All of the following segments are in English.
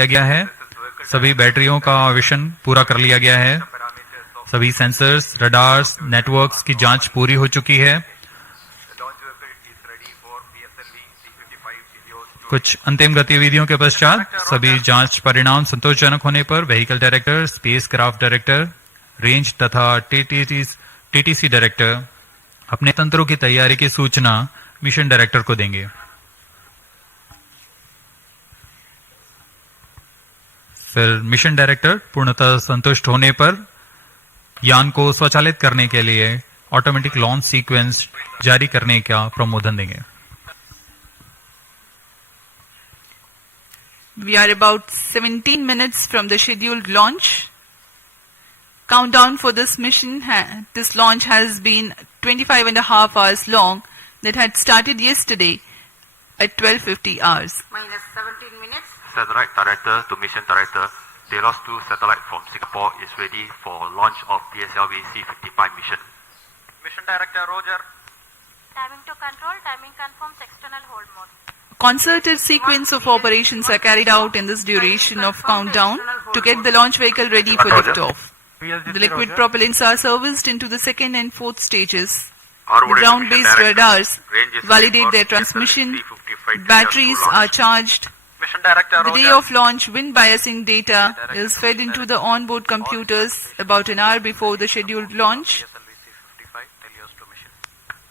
किया गया है। सभी बैटरियों का विशन पूरा कर लिया गया है। सभी सेंसर्स, रडार्स, नेटवर्क्स की जांच पूरी हो चुकी है। कुछ अंतिम गतिविधियों के पश्चात सभी जांच परिणाम संतोषजनक होने पर vehicle director, space craft director, range तथा टीटीसी डायरेक्टर अपने तंत्रों की तैयारी की सूचना मिशन डायरेक्टर को देंगे। फिर मिशन डायरेक्टर पूर्णतः संतुष्ट होने पर यान को स्वचालित करने के लिए ऑटोमेटिक लॉन्च सीक्वेंस जारी करने का प्रमोदन देंगे। We are about 17 minutes from the scheduled launch. Countdown for this mission, this launch has been 25 and a half hours long. That had started yesterday at 12:50 hours. Minus 17 minutes. Satellite Director to Mission Director, TeLEOS-2 satellite from Singapore is ready for launch of PSLV-C55 mission. Mission Director, Roger. Timing to control, timing confirms external hold mode. Concerted sequence of operations are carried out in this duration of countdown to get the launch vehicle ready for liftoff. The liquid propellants are serviced into the second and fourth stages. The ground-based radars validate their transmission. Batteries are charged. Mission Director, The day of launch, wind biasing data is fed into the onboard computers about an hour before the scheduled launch. PSLV-C55 TeLEOS-2 mission.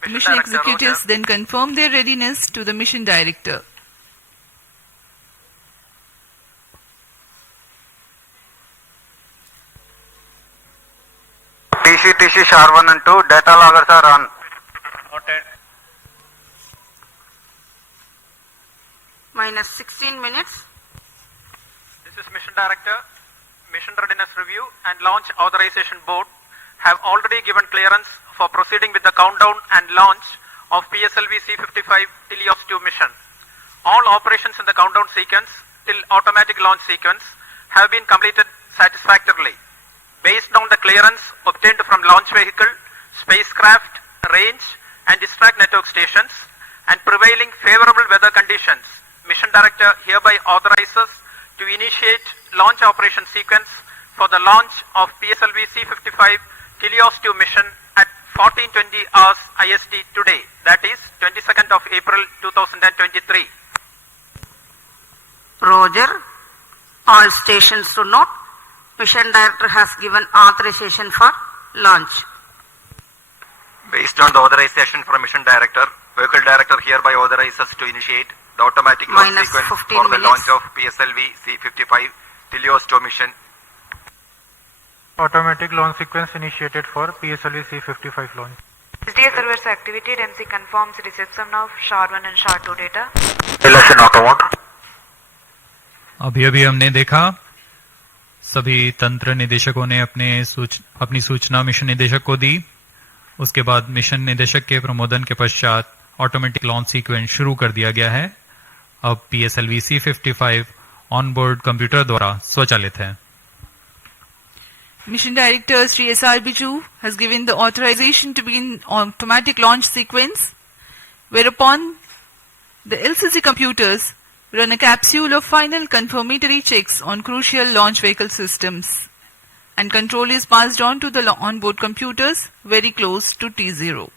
The mission executives then confirm their readiness to the mission director. TC SHAR 1 and 2 data loggers are on. Noted. Minus 16 minutes. This is Mission Director. Mission Readiness Review and Launch Authorization Board have already given clearance for proceeding with the countdown and launch of PSLV-C55 TeLEOS-2 mission. All operations in the countdown sequence till automatic launch sequence have been completed satisfactorily. Based on the clearance obtained from launch vehicle, spacecraft, range and distract network stations and prevailing favorable weather conditions, Mission Director hereby authorizes to initiate launch operation sequence for the launch of PSLV-C55 TeLEOS-2 mission at 14:20 hours IST today, that is 22nd of April 2023. Roger. All stations to note. Mission Director has given authorization for launch. Based on the authorization from Mission Director, Vehicle Director hereby authorizes to initiate the automatic launch Minus sequence 15 for the minutes. launch of PSLV-C55 TeLEOS-2 mission. Automatic launch sequence initiated for PSLV-C55 launch. SDA servers activated. MC confirms reception of SHAR 1 and SHAR 2 data. Election automod. अभी हमने देखा सभी तंत्र निदेशकों ने अपनी सूचना mission निदेशक को दी। उसके बाद मिशन निदेशक के प्रमोदन के पश्चात ऑटोमेटिक लॉन्च सीक्वेंस शुरू कर दिया गया है। अब PSLV-C55 ऑनबोर्ड कंप्यूटर द्वारा स्वचालित है। Mission Director Sri S.R. Biju has given the authorization to begin automatic launch sequence, whereupon the LCC computers run a capsule of final confirmatory checks on crucial launch vehicle systems, and control is passed on to the onboard computers very close to T0.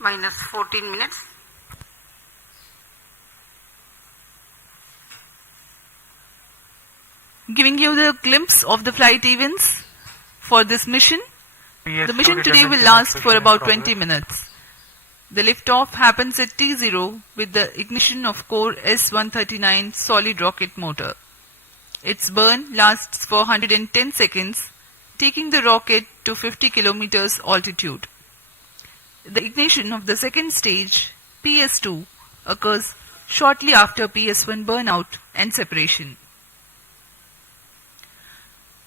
Minus 14 minutes. Giving you the glimpse of the flight events for this mission. The mission today will last for about 20 minutes. The liftoff happens at T0 with the ignition of core S-139 solid rocket motor. Its burn lasts for 110 seconds, taking the rocket to 50 kilometers altitude. The ignition of the second stage, PS2, occurs shortly after PS1 burnout and separation.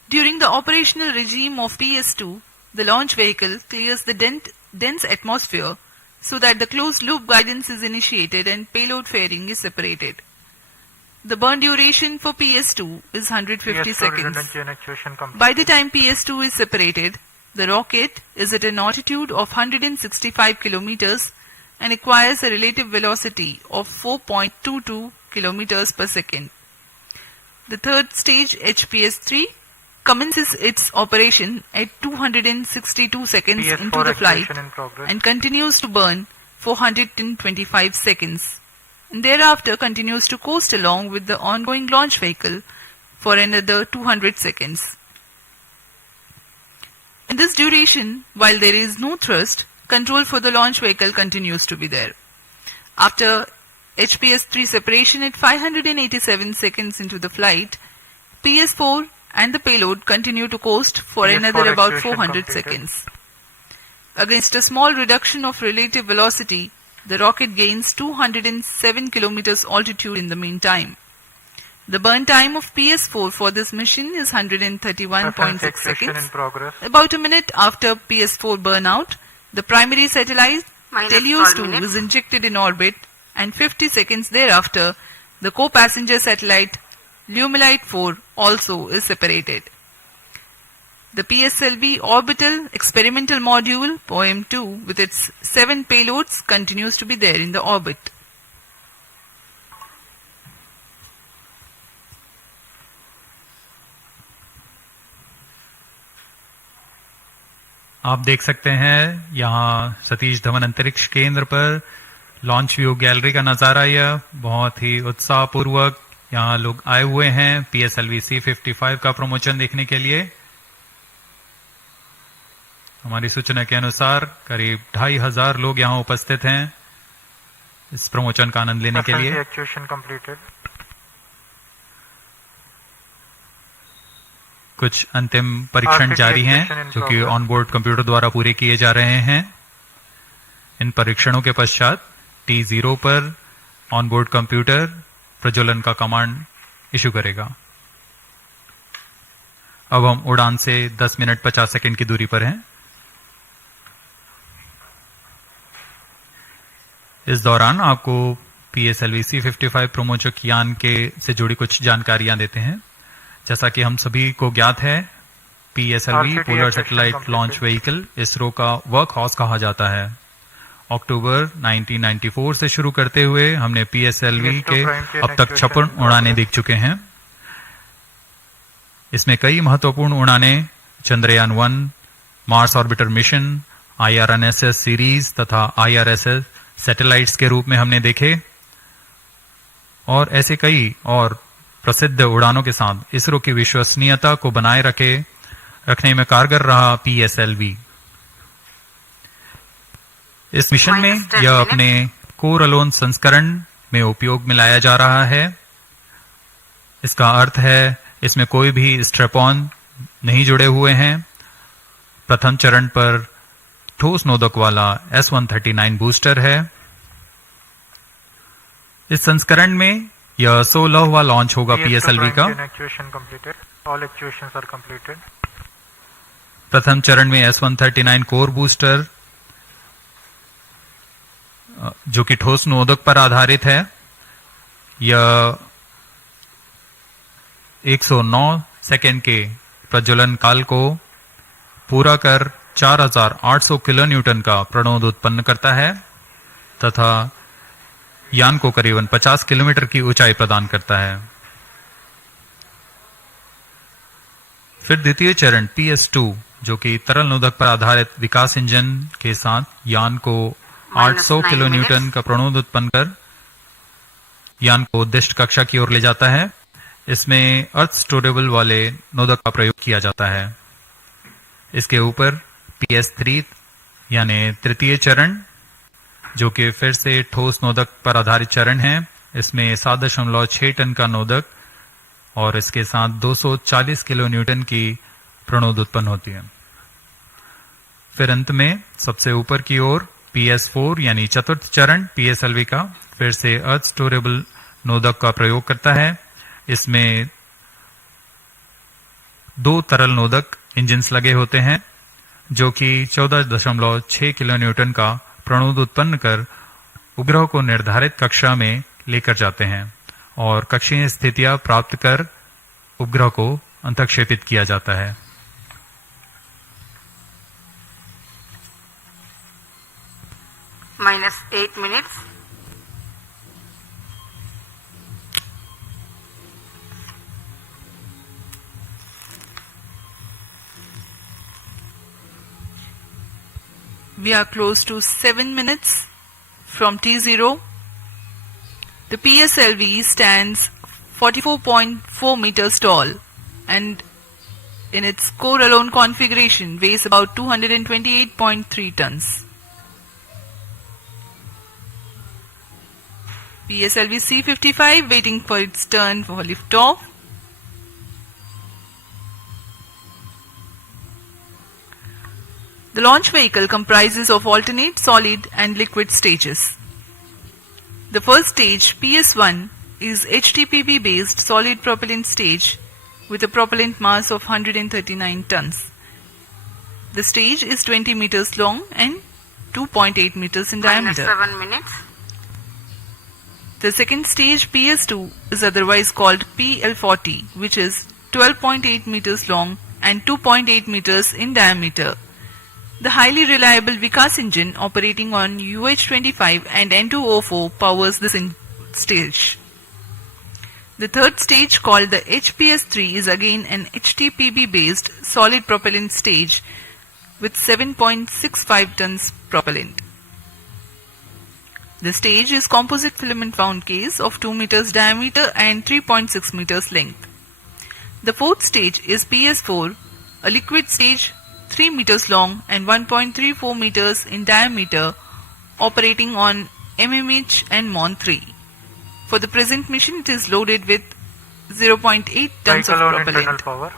During the operational regime of PS2, the launch vehicle clears the dense atmosphere so that the closed-loop guidance is initiated and payload fairing is separated. The burn duration for PS2 is 150 seconds. By the time PS2 is separated, the rocket is at an altitude of 165 kilometers and acquires a relative velocity of 4.22 kilometers per second. The third stage, HPS-3, commences its operation at 262 seconds PS4 into the flight activation in progress. and continues to burn for 125 seconds, and thereafter continues to coast along with the ongoing launch vehicle for another 200 seconds. In this duration, while there is no thrust, control for the launch vehicle continues to be there. After HPS-3 separation at 587 seconds into the flight, PS-4 and the payload continue to coast for PS4 another about activation 400 completed. seconds. Against a small reduction of relative velocity, the rocket gains 207 kilometers altitude in the meantime. The burn time of PS-4 for this mission is 131.6 Activation in seconds. progress. About a minute after PS-4 burnout, the primary satellite Minus 12 TeLEOS-2 minutes. is injected in orbit, and 50 seconds thereafter, the co-passenger satellite Lumelite-4 also is separated. The PSLV orbital experimental module POEM-2 with its 7 payloads continues to be there in the orbit. आप देख सकते हैं यहाँ सतीश धवन अंतरिक्ष केंद्र पर launch view gallery का नजारा। यह बहुत ही उत्साहपूर्वक यहाँ लोग आए हुए हैं PSLV-C55 का प्रमोशन देखने के लिए। हमारी सूचना के अनुसार करीब 2500 लोग यहाँ उपस्थित हैं इस प्रमोशन का आनंद लेने के लिए। Actuation completed. कुछ अंतिम परीक्षण जारी हैं जो कि ऑनबोर्ड कंप्यूटर द्वारा पूरे किए जा रहे हैं। इन परीक्षणों के पश्चात T0 पर ऑनबोर्ड कंप्यूटर प्रज्वलन का कमांड इशू करेगा। अब हम उड़ान से 10 मिनट 50 सेकंड की दूरी पर हैं। इस दौरान आपको PSLV-C55 प्रमोचक यान के से जुड़ी कुछ जानकारियां देते हैं। जैसा कि हम सभी को ज्ञात है, PSLV polar satellite launch vehicle ISRO का वर्क हॉर्स कहा जाता है। अक्टूबर 1994 से शुरू करते हुए हमने PSLV के अब तक 56 उड़ानें देख चुके हैं। इसमें कई महत्वपूर्ण उड़ानें चंद्रयान-1, Mars orbiter mission, IRNSS series तथा IRSS सैटेलाइट्स के रूप में हमने देखे और ऐसे कई और प्रसिद्ध उड़ानों के साथ इसरो की विश्वसनीयता को बनाए रखने में कारगर रहा PSLV। इस मिशन में यह अपने कोर अलोन संस्करण में उपयोग में लाया जा रहा है। इसका अर्थ है इसमें कोई भी स्ट्रैप-ऑन नहीं जुड़े हुए हैं। प्रथम चरण पर ठोस नोदक वाला S139 बूस्टर है। इस संस्करण में यह 16वां लॉन्च होगा PSLV का। प्रथम चरण में S139 कोर बूस्टर जो कि ठोस नोदक पर आधारित है, यह 109 सेकेंड के प्रज्वलन काल को पूरा कर 4800 किलो न्यूटन का प्रणोद उत्पन्न करता है तथा यान को करीबन 50 किलोमीटर की ऊंचाई प्रदान करता है। फिर द्वितीय चरण PS2 जो कि तरल नोदक पर आधारित विकास इंजन के साथ यान को 800 किलो न्यूटन का प्रणोद उत्पन्न कर यान को उद्दिष्ट कक्षा की ओर ले जाता है। इसमें अर्थ स्टोरेबल वाले नोदक का प्रयोग किया जाता है। इसके ऊपर PS3 यानी तृतीय चरण जो कि फिर से ठोस नोदक पर आधारित चरण है। इसमें 7.6 टन का नोदक और इसके साथ 240 किलो न्यूटन की प्रणोद उत्पन्न होती है। फिर अंत में सबसे ऊपर की ओर PS4 यानी चतुर्थ चरण PSLV का फिर से अर्थ स्टोरेबल नोदक का प्रयोग करता है। इसमें 2 तरल नोदक इंजिन्स लगे होते हैं जो कि 14.6 किलो न्यूटन का प्रणोद उत्पन्न कर उपग्रह को निर्धारित कक्षा में लेकर जाते हैं और कक्षीय स्थितियां प्राप्त कर उपग्रह को अंतःक्षेपित किया जाता है। -12 minus 8 minutes. We are close to 7 minutes from T0. The PSLV stands 44.4 meters tall and in its core alone configuration weighs about 228.3 tons. PSLV-C55 waiting for its turn for liftoff. The launch vehicle comprises of alternate solid and liquid stages. The first stage, PS1, is HTPB based solid propellant stage with a propellant mass of 139 tons. The stage is 20 meters long and 2.8 meters in Minus diameter. 7 minutes. The second stage, PS2, is otherwise called PL40, which is 12.8 meters long and 2.8 meters in diameter. The highly reliable Vikas engine operating on UH25 and N2O4 powers this stage. The third stage, called the HPS3, is again an HTPB based solid propellant stage with 7.65 tons propellant. The stage is composite filament wound case of 2 meters diameter and 3.6 meters length. The fourth stage is PS4, a liquid stage 3 meters long and 1.34 meters in diameter, operating on MMH and MON3. For the present mission, it is loaded with 0.8 tons of propellant. Power.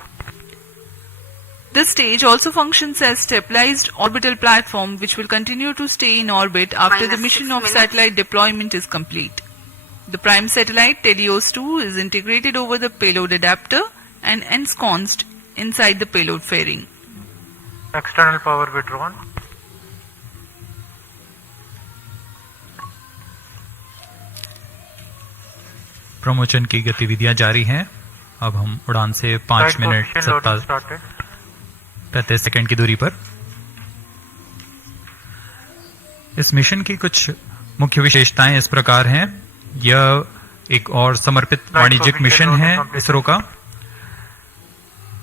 This stage also functions as stabilized orbital platform which will continue to stay in orbit after the Minus mission 6 of minutes. satellite deployment is complete. The prime satellite TeLEOS-2 is integrated over the payload adapter and ensconced inside the payload fairing. External power withdrawn. Promotion की गतिविधियां जारी हैं। अब हम उड़ान से 5 Side minute position loading 37 started. 35 second की दूरी पर। इस मिशन की कुछ मुख्य विशेषताएं इस प्रकार हैं। यह एक और समर्पित वाणिज्यिक position मिशन loading है completed. इसरो का।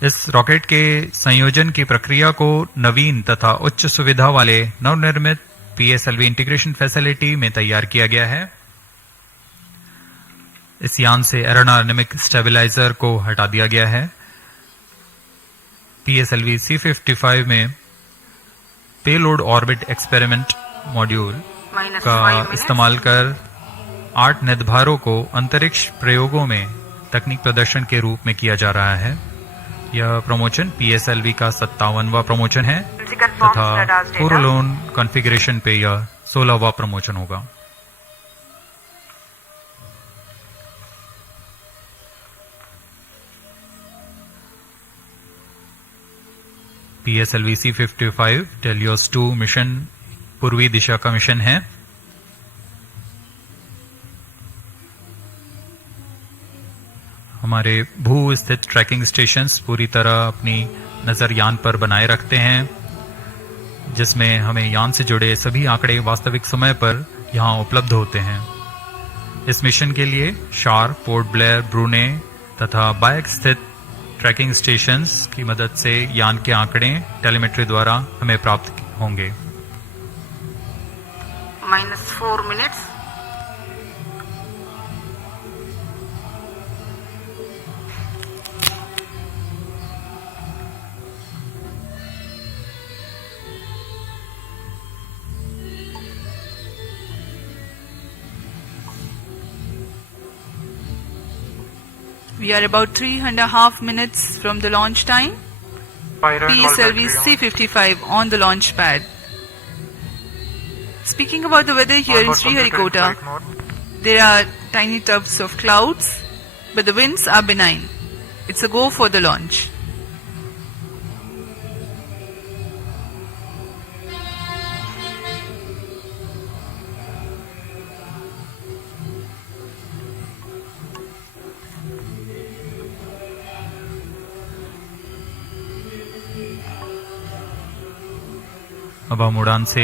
इस रॉकेट के संयोजन की प्रक्रिया को नवीन तथा उच्च सुविधा वाले नवनिर्मित पीएसएलवी इंटीग्रेशन फैसिलिटी में तैयार किया गया है। इस यान से एरोडायनेमिक स्टेबलाइजर को हटा दिया गया है। पीएसएलवी C55 में payload orbit experiment module Minus का 5 minutes. इस्तेमाल कर 8 निदभारों को अंतरिक्ष प्रयोगों में तकनीक प्रदर्शन के रूप में किया जा रहा है। यह प्रमोशन पीएसएलवी का 57वां प्रमोशन है MC confirms तथा radar's data. कोरोलोन कॉन्फ़िगरेशन पे यह 16वां प्रमोशन होगा। PSLV C55 TeLEOS-2 मिशन पूर्वी दिशा का मिशन है। हमारे भू स्थित ट्रैकिंग स्टेशंस पूरी तरह अपनी नजर यान पर बनाए रखते हैं, जिसमें हमें यान से जुड़े सभी आंकड़े वास्तविक समय पर यहां उपलब्ध होते हैं। इस मिशन के लिए शार, पोर्ट ब्लेयर, ब्रूने तथा बायक स्थित ट्रैकिंग स्टेशंस की मदद से यान के आंकड़े टेलीमेट्री द्वारा हमें प्राप्त होंगे। Minus 4 minutes. We are about 3.5 minutes from the launch time. Pyro and all PSLV battery on. C55 on the launch pad. Speaking about the weather here in Onboard computer in Sriharikota, flight mode. there are tiny tufts of clouds, but the winds are benign. It's a go for the launch. अब हम उड़ान से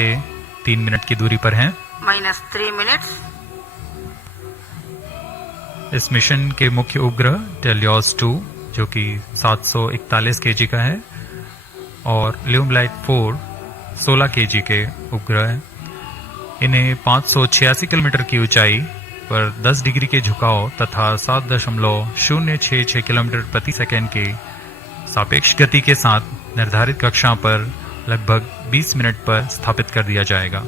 3 minute की दूरी पर हैं। minus 3 minutes. इस mission के मुख्य उपग्रह TeLEOS-2 जो कि 741 kg का है और ल्यूमलाइट 4 16 kg के उपग्रह हैं। इन्हें 586 किलोमीटर की ऊंचाई पर 10 डिग्री के झुकाव तथा 7.066 किलोमीटर प्रति सेकंड के सापेक्ष गति के साथ निर्धारित कक्षा पर लगभग 20 मिनट पर स्थापित कर दिया जाएगा।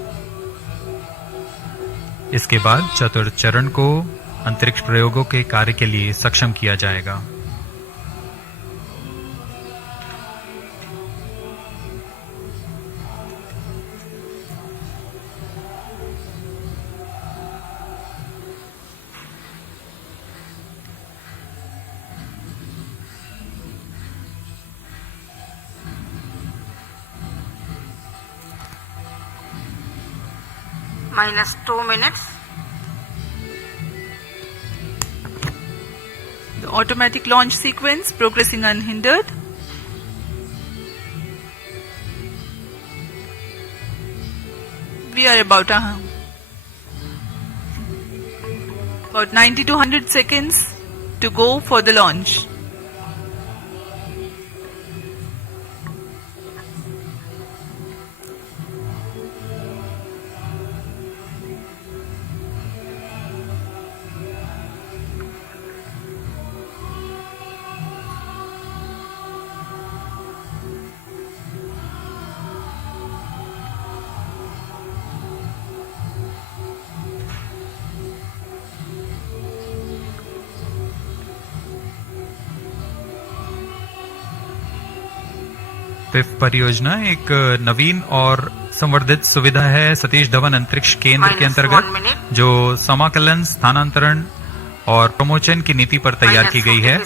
इसके बाद चतुर्थ चरण को अंतरिक्ष प्रयोगों के कार्य के लिए सक्षम किया जाएगा। Minus 2 minutes. The automatic launch sequence progressing unhindered. We are about 90 to 100 seconds to go for the launch. PIFF परियोजना एक नवीन और संवर्धित सुविधा है सतीश धवन अंतरिक्ष केंद्र के अंतर्गत जो समाकलन, स्थानांतरण और प्रमोशन की नीति पर तैयार की गई है।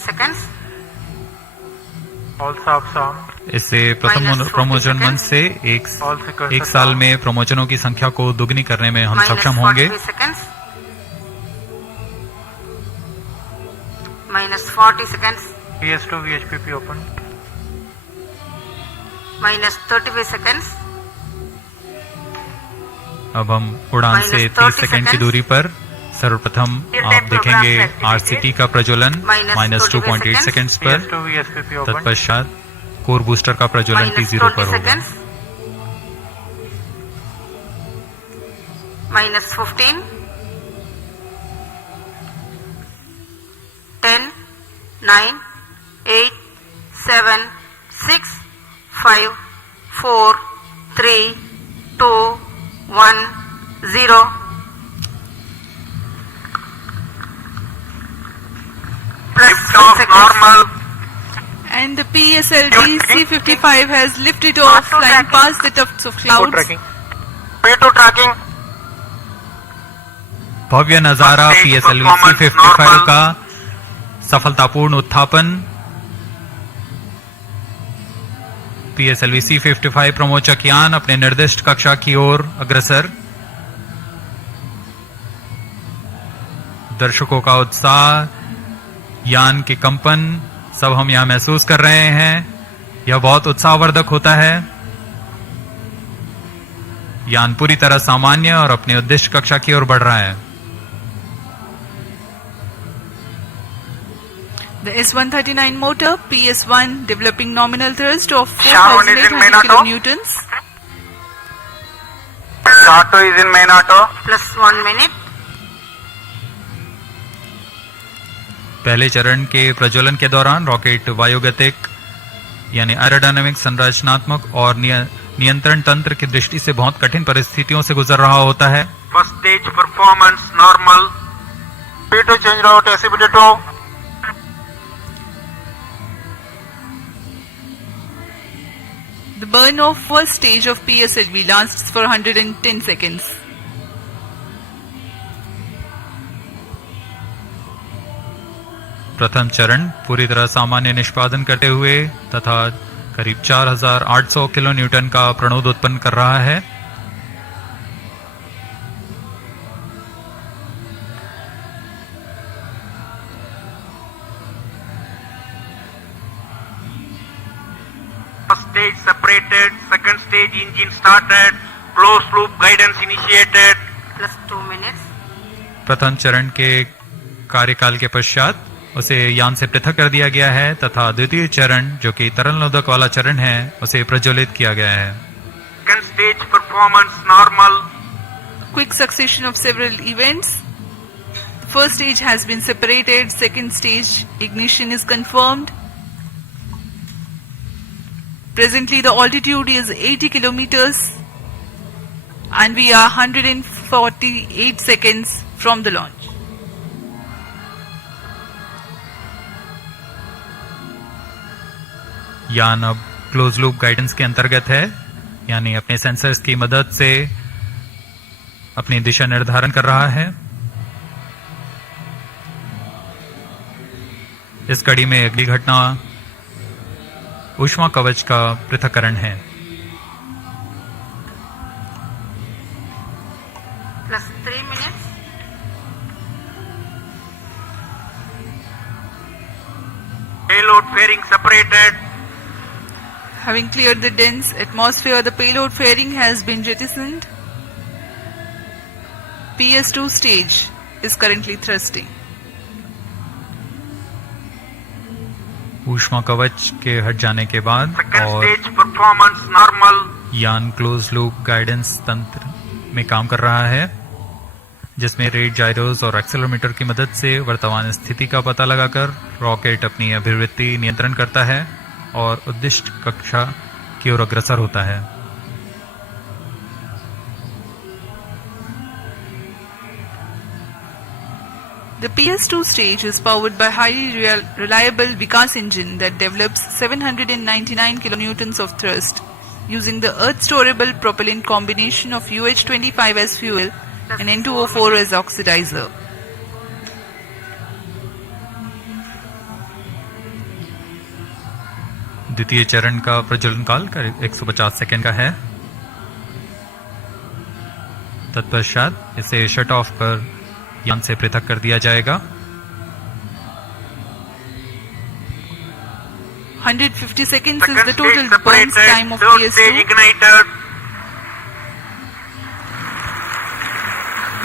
इससे प्रथम प्रमोशन मंच से एक साल में प्रमोशनों की संख्या को दुगनी करने में हम सक्षम होंगे। Minus 40 seconds. PS2 VHPP open. Minus 35 seconds. अब हम उड़ान से 30 सेकंड की दूरी पर सर्वप्रथम आप देखेंगे RCT का प्रज्वलन -2.8 सेकंड्स पर। PS2 VHPP open. तत्पश्चात कोर बूस्टर का प्रज्वलन Minus T0 पर 20 होगा। seconds. Minus 15. 10, 9, 8, 7, 6, 5, 4, 3, 2, 1, 0. Normal. And the PSLV-C55 has lifted off, flying past the tufts of clouds. P2 tracking. भव्य नजारा PSLV-C55 का सफलतापूर्ण उत्थापन। PSLV-C55 प्रमोचक यान अपने निर्दिष्ट कक्षा की ओर अग्रसर। दर्शकों का उत्साह, यान के कंपन सब हम यहां महसूस कर रहे हैं। यह बहुत उत्साहवर्धक होता है। यान पूरी तरह सामान्य और अपने उद्दिष्ट कक्षा की ओर बढ़ रहा है। The S139 motor, PS1, developing nominal thrust of SHAR 1 is in main 4,800 auto. kilonewtons. SHAR 2 is in main auto. Plus 1 minute. पहले चरण के प्रज्वलन के दौरान रॉकेट वायुगतिक यानी एरोडायनामिक, संरचनात्मक और नियंत्रण तंत्र की दृष्टि से बहुत कठिन परिस्थितियों से गुजर रहा होता है। First stage performance normal. P2 change route SCBD2. The burn of first stage of PSLV lasts for 110 seconds. प्रथम चरण पूरी तरह सामान्य निष्पादन करते हुए तथा करीब 4800 किलो न्यूटन का प्रणोद उत्पन्न कर रहा है। First stage separated, second stage engine started, closed loop guidance initiated. Plus प्रथम चरण के कार्यकाल के पश्चात उसे यान से पृथक कर दिया गया है तथा द्वितीय चरण जो कि तरल नोदक वाला चरण है उसे प्रज्वलित किया गया है. Second stage performance normal. Quick succession of several events. The first stage has been separated. Second stage ignition is confirmed. Presently the altitude is 80 kilometers and we are 148 seconds from the launch. यान अब close loop guidance के अंतर्गत है, यानी अपने sensors की मदद से अपनी दिशा निर्धारण कर रहा है. इस कड़ी में अगली घटना ऊष्मा कवच का पृथक्करण है. Plus 3 minutes. Payload fairing separated. Having cleared the dense atmosphere, the payload fairing has been jettisoned. PS2 stage is currently thrusting. ऊष्मा कवच के हट जाने के बाद Second और stage performance normal. यान क्लोज लूप गाइडेंस तंत्र में काम कर रहा है, जिसमें रेट जायरोस और एक्सेलेरोमीटर की मदद से वर्तमान स्थिति का पता लगाकर रॉकेट अपनी अभिवृत्ति नियंत्रण करता है और उद्दिष्ट कक्षा की ओर अग्रसर होता है. The PS2 stage is powered by highly reliable Vikas engine that develops 799 kilonewtons of thrust using the earth-storable propellant combination of UH-25 as fuel and N2O4 as oxidizer. द्वितीय चरण का प्रज्वलन काल करीब 150 सेकेंड का है. तत्पश्चात इसे शट ऑफ कर यान से पृथक कर दिया जाएगा. 150 seconds is Second the total stage burns separated. time of Third stage PS2. ignited.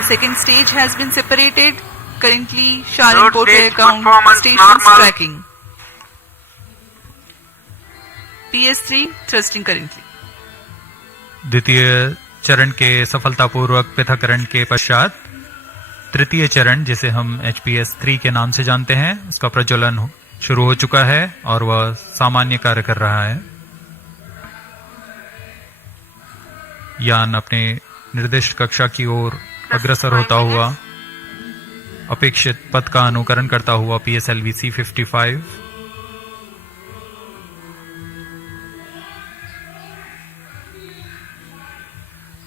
The second stage has been separated. Currently, SHAR Third and portrait stage account performance stations normal. tracking. PS3 thrusting currently. द्वितीय चरण के सफलतापूर्वक पृथक्करण के पश्चात तृतीय चरण, जिसे हम HPS-3 के नाम से जानते हैं, उसका प्रज्वलन शुरू हो चुका है और वह सामान्य कार्य कर रहा है. यान अपने निर्दिष्ट कक्षा की ओर अग्रसर होता हुआ अपेक्षित पथ का अनुकरण करता हुआ PSLV-C55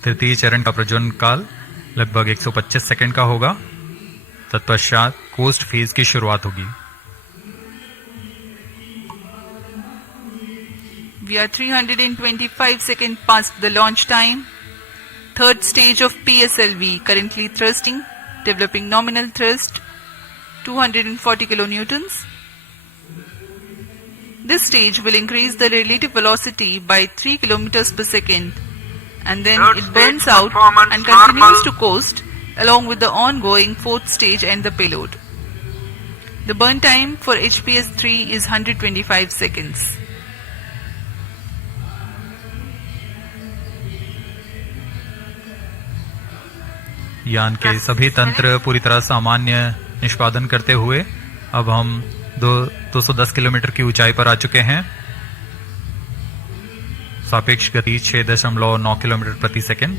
तृतीय चरण का प्रज्वलन काल लगभग 125 सेकंड का होगा. तत्पश्चात कोस्ट फेज की शुरुआत होगी. We are 325 seconds past the launch time. Third stage of PSLV currently thrusting, developing nominal thrust 240 kilonewtons. This stage will increase the relative velocity by 3 kilometers per second, and then Third it burns stage out performance and continues normal. to coast along with the ongoing fourth stage and the payload. The burn time for HPS-3 is 125 seconds. यान के सभी तंत्र पूरी तरह सामान्य निष्पादन करते हुए अब हम 210 किलोमीटर की ऊंचाई पर आ चुके हैं. सापेक्ष गति 6.9 किलोमीटर प्रति second.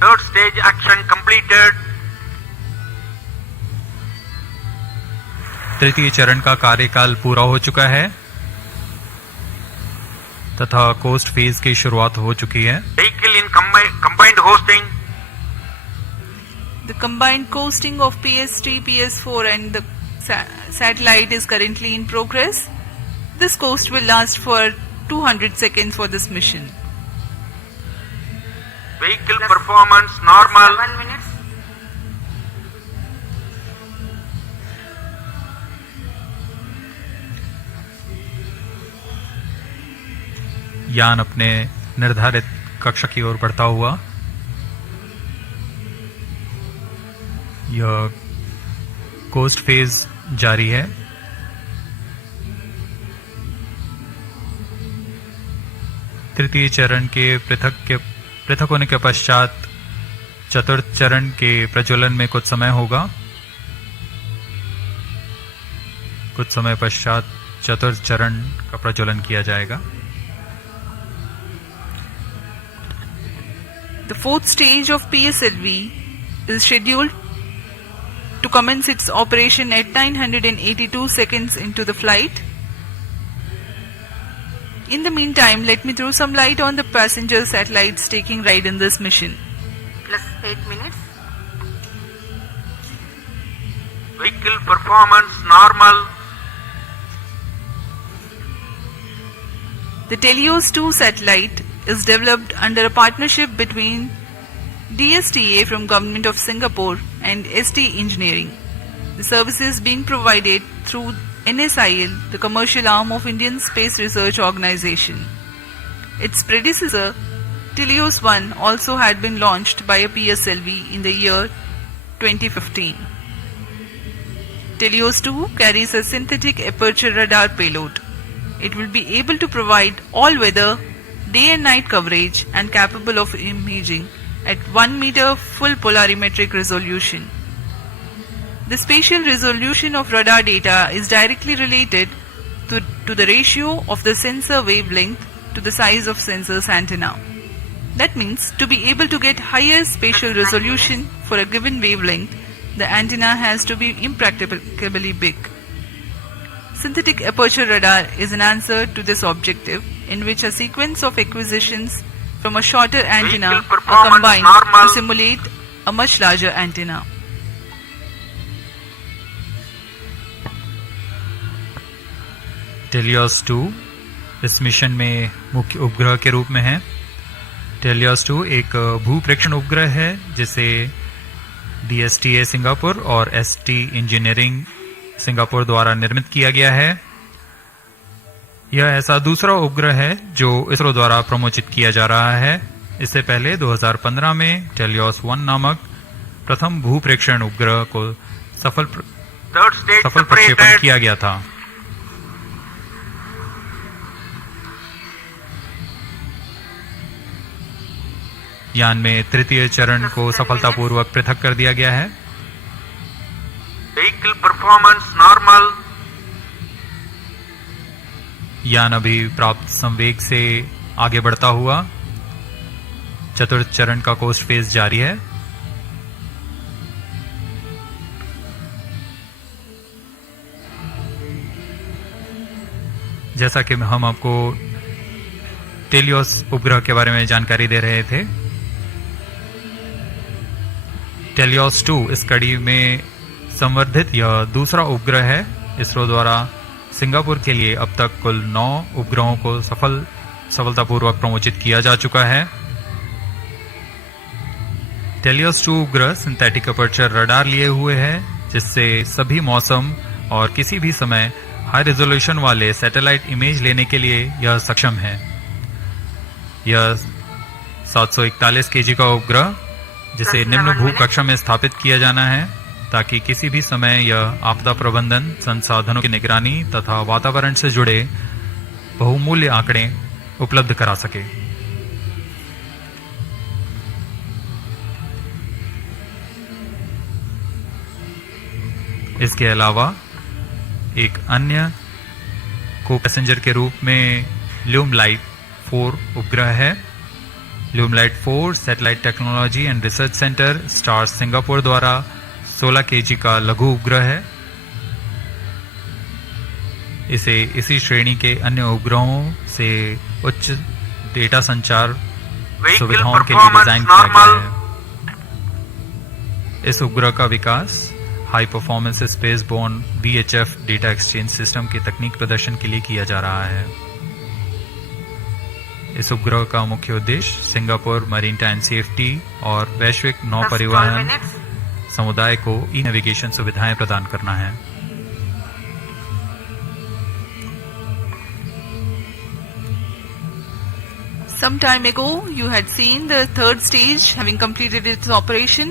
Third stage action completed. तृतीय चरण का कार्यकाल पूरा हो चुका है तथा कोस्ट फेज की शुरुआत हो चुकी है. Vehicle in combined hosting. The combined coasting of PS3, PS4 and the satellite is currently in progress. This coast will last for 200 seconds for this mission. Vehicle performance normal. 7 minutes. यान अपने निर्धारित कक्षा की ओर बढ़ता हुआ। यह कोस्ट फेज जारी है। तृतीय चरण के पृथक होने के पश्चात चतुर्थ चरण के प्रज्वलन में कुछ समय होगा। कुछ समय पश्चात चतुर्थ चरण का प्रज्वलन किया जाएगा। The fourth stage of PSLV is scheduled to commence its operation at 982 seconds into the flight. In the meantime, let me throw some light on the passenger satellites taking ride in this mission. Plus 8 minutes. Vehicle performance normal. The TeLEOS-2 satellite is developed under a partnership between DSTA from Government of Singapore and ST Engineering. The services being provided through NSIL, the commercial arm of Indian Space Research Organization. Its predecessor, TeLEOS-1, also had been launched by a PSLV in the year 2015. TeLEOS-2 carries a synthetic aperture radar payload. It will be able to provide all-weather, day and night coverage and capable of imaging at 1 meter full polarimetric resolution. The spatial resolution of radar data is directly related to the ratio of the sensor wavelength to the size of sensor's antenna. That means to be able to get higher spatial resolution for a given wavelength, the antenna has to be impracticably big. Synthetic aperture radar is an answer to this objective, in which a sequence of acquisitions from a shorter antenna are combined to simulate a much larger antenna. TeLEOS-2 इस mission में मुख्य उपग्रह के रूप में है। TeLEOS-2 एक भूप्रेक्षण उपग्रह है जिसे DSTA सिंगापुर और ST इंजीनियरिंग सिंगापुर द्वारा निर्मित किया गया है। यह ऐसा दूसरा उपग्रह है जो इसरो द्वारा प्रमोचित किया जा रहा है। इससे पहले 2015 में TeLEOS-1 नामक प्रथम भूप्रेक्षण उपग्रह को सफल प्रक्षेपण किया गया था। यान में तृतीय चरण को सफलतापूर्वक पृथक कर दिया गया है। Vehicle performance normal. यान अभी प्राप्त संवेग से आगे बढ़ता हुआ चतुर्थ चरण का कोस्ट फेज जारी है। जैसा कि हम आपको TeLEOS उपग्रह के बारे में जानकारी दे रहे थे, TeLEOS-2 इस कड़ी में संवर्धित यह दूसरा उपग्रह है। इसरो द्वारा सिंगापुर के लिए अब तक कुल 9 उपग्रहों को सफलतापूर्वक प्रमोचित किया जा चुका है। TeLEOS-2 उपग्रह सिंथेटिक अपर्चर रडार लिए हुए है, जिससे सभी मौसम और किसी भी समय हाई रेजोल्यूशन वाले सैटेलाइट इमेज लेने के लिए यह सक्षम है। यह 741 केजी का उपग्रह जिसे निम्न भू कक्षा में स्थापित किया जाना है ताकि किसी भी समय यह आपदा प्रबंधन, संसाधनों की निगरानी तथा वातावरण से जुड़े बहुमूल्य आंकड़े उपलब्ध करा सके। इसके अलावा एक अन्य को पैसेंजर के रूप में ल्यूमलाइट 4 उपग्रह है। ल्यूमलाइट 4 satellite technology and research centre star Singapore द्वारा 16 केजी का लघु उपग्रह है। इसे इसी श्रेणी के अन्य उपग्रहों से उच्च डेटा संचार सुविधाओं के लिए डिजाइन किया गया है। इस उपग्रह का विकास high performance space borne VHF data exchange system की तकनीक प्रदर्शन के लिए किया जा रहा है। इस उपग्रह का मुख्य उद्देश्य सिंगापुर मरीनटाइन सेफ्टी और वैश्विक नौ परिवहन समुदाय को ई नेविगेशन सुविधाएं प्रदान करना है। Some time ago, you had seen the third stage having completed its operation,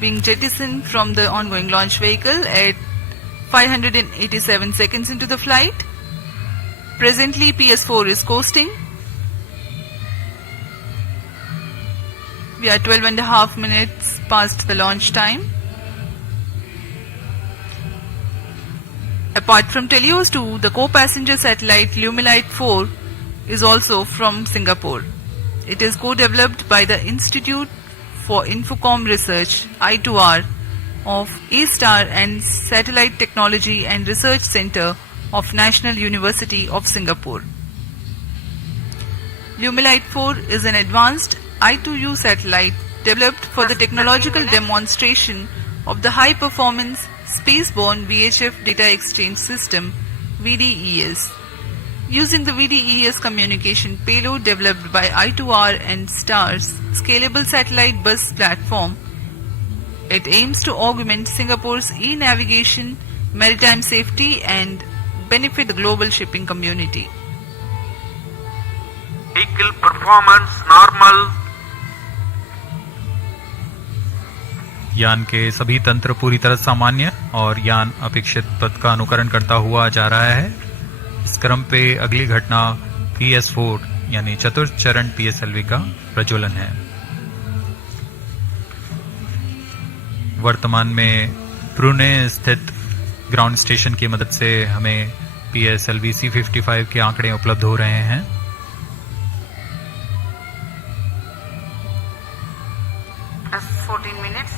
being jettisoned from the ongoing launch vehicle at 587 seconds into the flight. Presently, PS4 is coasting. We are 12.5 minutes past the launch time. Apart from TeLEOS-2, the co-passenger satellite Lumilite 4 is also from Singapore. It is co-developed by the Institute for Infocom Research (I2R) of SHAR and Satellite Technology and Research Center of National University of Singapore. Lumilite 4 is an advanced I2U satellite developed for the technological demonstration of the high-performance spaceborne VHF data exchange system VDES. Using the VDES communication payload developed by I2R and STAR's scalable satellite bus platform, it aims to augment Singapore's e-navigation, maritime safety and benefit the global shipping community. Vehicle performance normal. यान के सभी तंत्र पूरी तरह सामान्य और यान अपेक्षित पथ का अनुकरण करता हुआ जा रहा है। इस क्रम पे अगली घटना PS4 यानी चतुर्थ चरण PSLV का प्रज्वलन है। वर्तमान में ब्रुने स्थित ग्राउंड स्टेशन की मदद से हमें PSLV-C55 के आंकड़े उपलब्ध हो रहे हैं। Plus 14 minutes.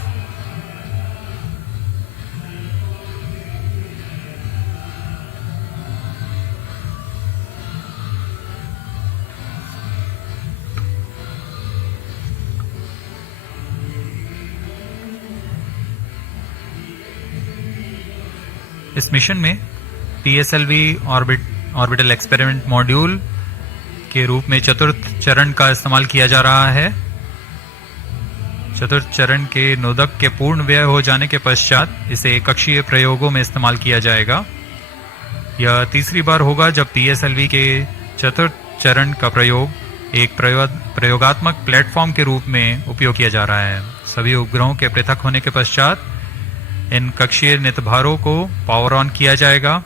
इस मिशन में PSLV ऑर्बिटल एक्सपेरिमेंट मॉड्यूल के रूप में चतुर्थ चरण का इस्तेमाल किया जा रहा है। चतुर्थ चरण के नोदक के पूर्ण व्यय हो जाने के पश्चात इसे कक्षीय प्रयोगों में इस्तेमाल किया जाएगा। यह तीसरी बार होगा जब PSLV के चतुर्थ चरण का प्रयोग एक प्रयोगात्मक प्लेटफॉर्म के रूप में उपयोग किया जा रहा है। सभी उपग्रहों के पृथक होने के पश्चात इन कक्षीय नितभारों को पावर ऑन किया जाएगा।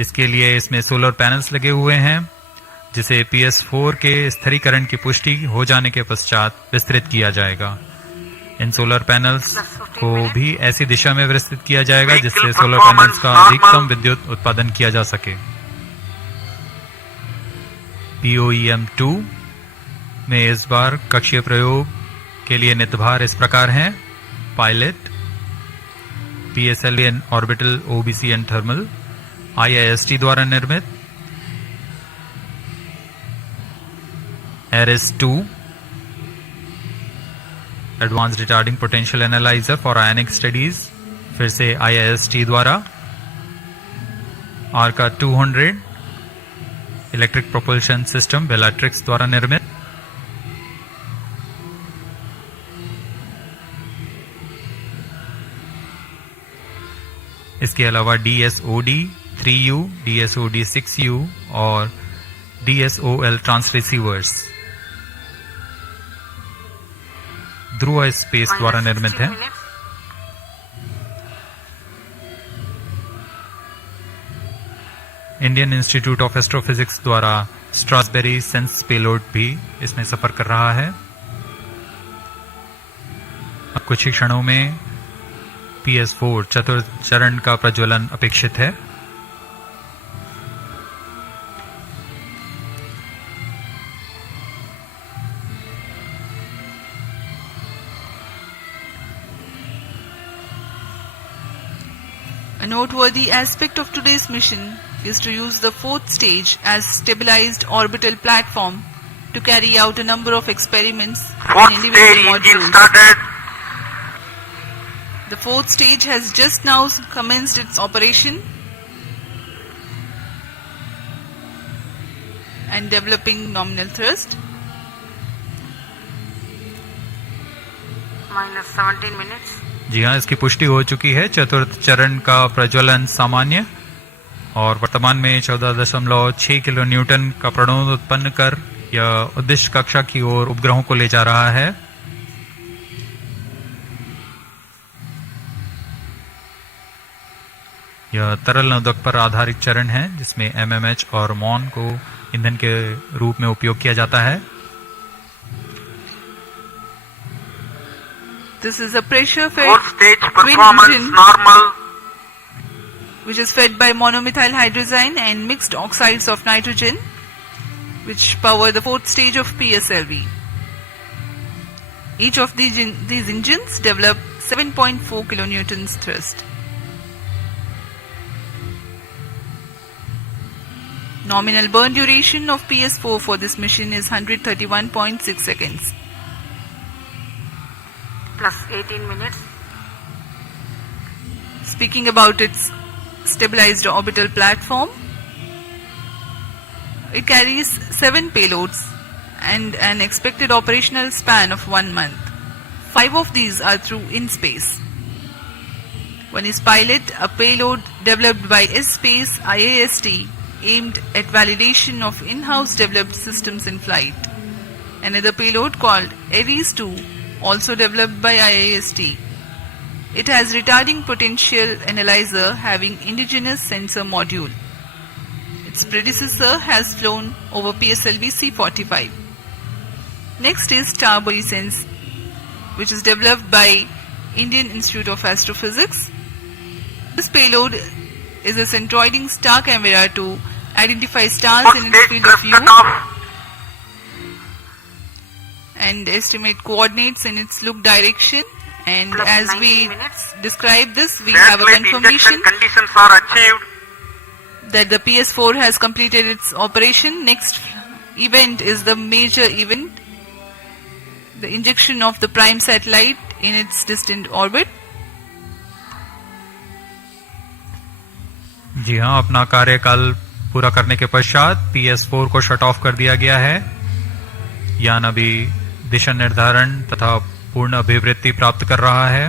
इसके लिए इसमें सोलर पैनल्स लगे हुए हैं, जिसे PS4 के स्थिरीकरण की पुष्टि हो जाने के पश्चात विस्तृत किया जाएगा। इन सोलर पैनल्स को भी ऐसी दिशा में विस्तृत किया जाएगा जिससे सोलर पैनल्स का अधिकतम विद्युत उत्पादन किया जा सके। POEM-2 में इस बार कक्षीय प्रयोग के लिए नितभार इस प्रकार हैं: pilot, PSLV and orbital OBC and thermal, IIST द्वारा निर्मित, ARIS-2 advance retarding potential analyser for ionic studies, फिर से IIST द्वारा, ARCA 200 electric propulsion system Bellatrix द्वारा निर्मित, इसके अलावा DSOD 3U, DSOD 6U और DSOL ट्रांसरिसीवर्स ध्रुव स्पेस द्वारा निर्मित है। इंडियन इंस्टीट्यूट ऑफ एस्ट्रोफिजिक्स द्वारा स्ट्रासबेरी सेंस पेलोड भी इसमें सफर कर रहा है। अब कुछ ही क्षणों में PS4 चतुर्थ चरण का प्रज्वलन अपेक्षित है। A noteworthy aspect of today's mission is to use the fourth stage as stabilized orbital platform to carry out a number of experiments Fourth in individual stage engine modules. started. The fourth stage has just now commenced its operation and developing nominal thrust. Minus 17 minutes. जी हाँ, इसकी पुष्टि हो चुकी है। चतुर्थ चरण का प्रज्वलन सामान्य और वर्तमान में 14.6 किलो न्यूटन का प्रणोद उत्पन्न कर यह उद्देश्य कक्षा की ओर उपग्रहों को ले जा रहा है। यह तरल नोदक पर आधारित चरण है जिसमें MMH और MON को ईंधन के रूप में उपयोग किया जाता है। This is a pressure fed Fourth stage twin performance engine normal. which is fed by monomethyl hydrazine and mixed oxides of nitrogen, which power the fourth stage of PSLV. Each of these engines develop 7.4 kilonewtons thrust. Nominal burn duration of PS4 for this mission is 131.6 seconds. Plus 18 minutes. Speaking about its stabilized orbital platform, it carries 7 payloads and an expected operational span of 1 month. 5 of these are through in-space. One is pilot, a payload developed by S-Space IAST aimed at validation of in-house developed systems in flight. Another payload called Ares-2, also developed by IAST. It has retarding potential analyzer having indigenous sensor module. Its predecessor has flown over PSLV-C55. Next is SHAR Sense, which is developed by Indian Institute of Astrophysics. This payload is a centroiding star camera to identify stars Fourth in its stage field of thrust view cutoff. and estimate coordinates in its look direction. And Plus as 90 we minutes. describe this, we have a Satellite confirmation injection conditions are achieved. that the PS4 has completed its operation. Next event is the major event, the injection of the prime satellite in its distant orbit. जी हाँ, अपना कार्यकाल पूरा करने के पश्चात PS4 को shut off कर दिया गया है। यान अभी दिशा निर्धारण तथा पूर्ण अभिवृत्ति प्राप्त कर रहा है।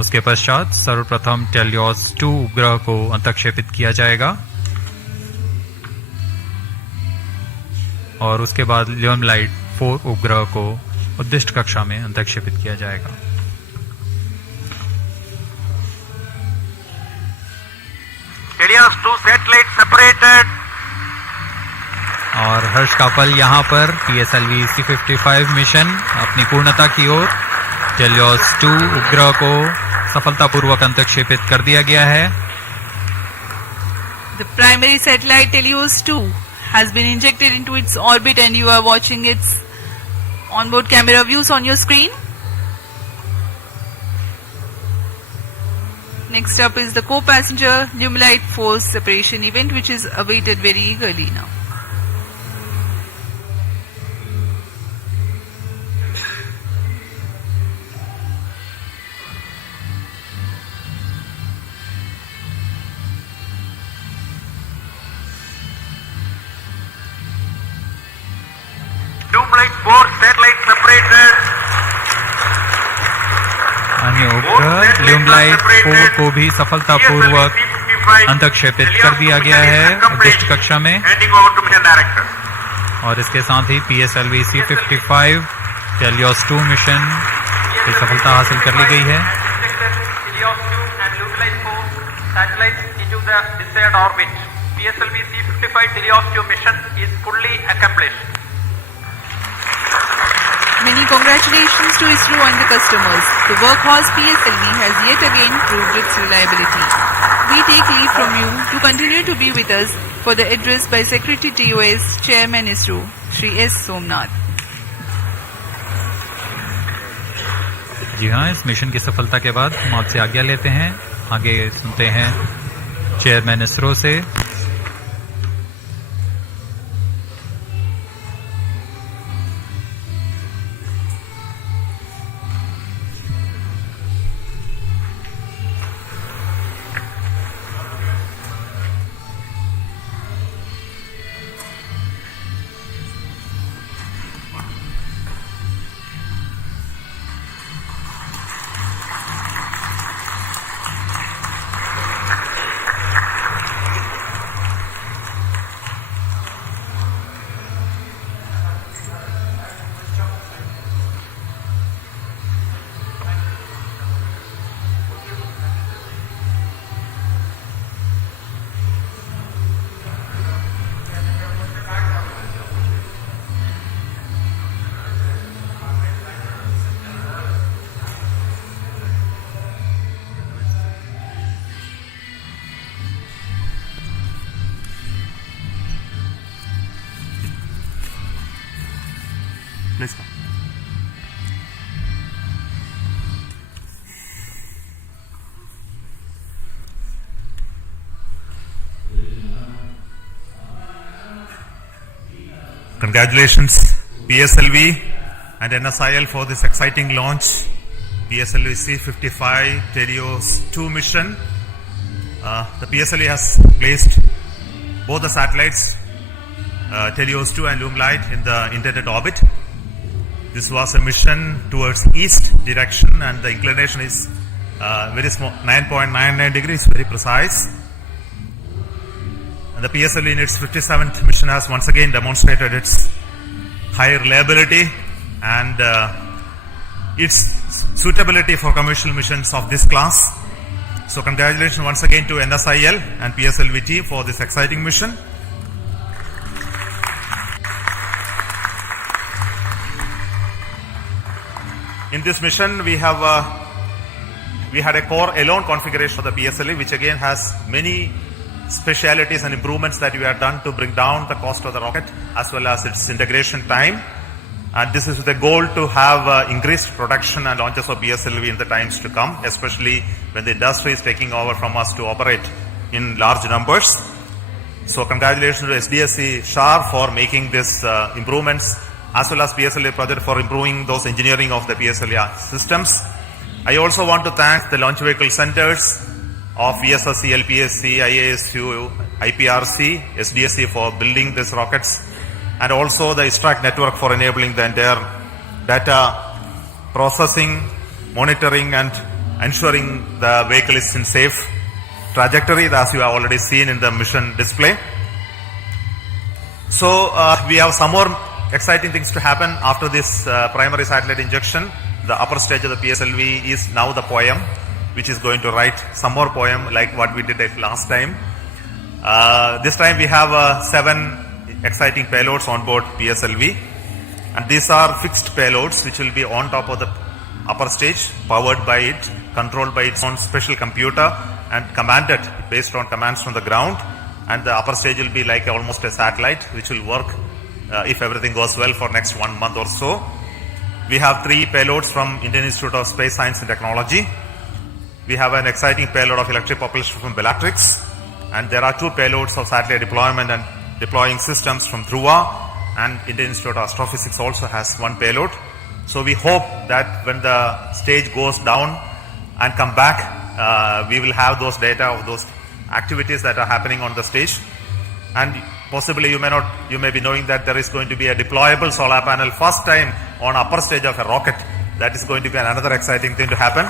उसके पश्चात सर्वप्रथम TeLEOS-2 उपग्रह को अंतक्षेपित किया जाएगा और उसके बाद ल्यूमलाइट 4 उपग्रह को उद्दिष्ट कक्षा में अंतक्षेपित किया जाएगा। TeLEOS-2 satellite separated. और हर्ष का पल यहाँ पर PSLV-C55 मिशन अपनी पूर्णता की ओर। TeLEOS-2 उपग्रह को सफलतापूर्वक अंतक्षेपित कर दिया गया है। The primary satellite TeLEOS-2 has been injected into its orbit and you are watching its onboard camera views on your screen. Next up is the co-passenger Lumilite 4 separation event, which is awaited very eagerly now. Lumilite 4 satellite separated. अन्य उपग्रह ल्यूमलाइट 4 को भी सफलतापूर्वक अंतक्षेपित कर दिया गया है उद्दिष्ट कक्षा में। Handing over to mission director. और इसके साथ ही PSLV-C55 TeLEOS-2 मिशन की सफलता हासिल कर ली गई है। TeLEOS-2 and Lumilite 4 satellites into the desired orbit. PSLV-C55 TeLEOS-2 mission is fully accomplished. Many congratulations to ISRO and the customers. The workhorse PSLV has yet again proved its reliability. We take leave from you to continue to be with us for the address by Secretary TOS, Chairman ISRO, Shri S. Somnath. जी हाँ, इस mission की सफलता के बाद हम आपसे आज्ञा लेते हैं। आगे सुनते हैं चेयरमैन इसरो से। Please come. Congratulations, PSLV and NSIL for this exciting launch. PSLV-C55 TeLEOS-2 mission. The PSLV has placed both the satellites, TeLEOS-2 and Lumelight, in the intended orbit. This was a mission towards east direction, and the inclination is very small, 9.99 degrees, very precise. And the PSLV in its 57th mission has once again demonstrated its high reliability and its suitability for commercial missions of this class. So congratulations once again to NSIL and PSLV team for this exciting mission. In this mission, we had a core alone configuration of the PSLV, which again has many specialities and improvements that we have done to bring down the cost of the rocket as well as its integration time. And this is with the goal to have increased production and launches of PSLV in the times to come, especially when the industry is taking over from us to operate in large numbers. So congratulations to SDSC SHAR for making these improvements, as well as PSLV project for improving those engineering of the PSLV systems. I also want to thank the launch vehicle centers of VSSC, LPSC, IASU, IPRC, SDSC for building these rockets, and also the ISRO network for enabling the entire data processing, monitoring, and ensuring the vehicle is in safe trajectory, as you have already seen in the mission display. So we have some more exciting things to happen after this primary satellite injection. The upper stage of the PSLV is now the poem, which is going to write some more poem like what we did last time. This time we have 7 exciting payloads on board PSLV, and these are fixed payloads which will be on top of the upper stage, powered by it, controlled by its own special computer, and commanded based on commands from the ground. And the upper stage will be like almost a satellite which will work if everything goes well for next 1 month or so. We have 3 payloads from Indian Institute of Space Science and Technology. We have an exciting payload of electric propulsion from Bellatrix, and there are 2 payloads of satellite deployment and deploying systems from Dhruva, and Indian Institute of Astrophysics also has 1 payload. So we hope that when the stage goes down and come back, we will have those data of those activities that are happening on the stage. And possibly you may be knowing that there is going to be a deployable solar panel first time on upper stage of a rocket. That is going to be another exciting thing to happen.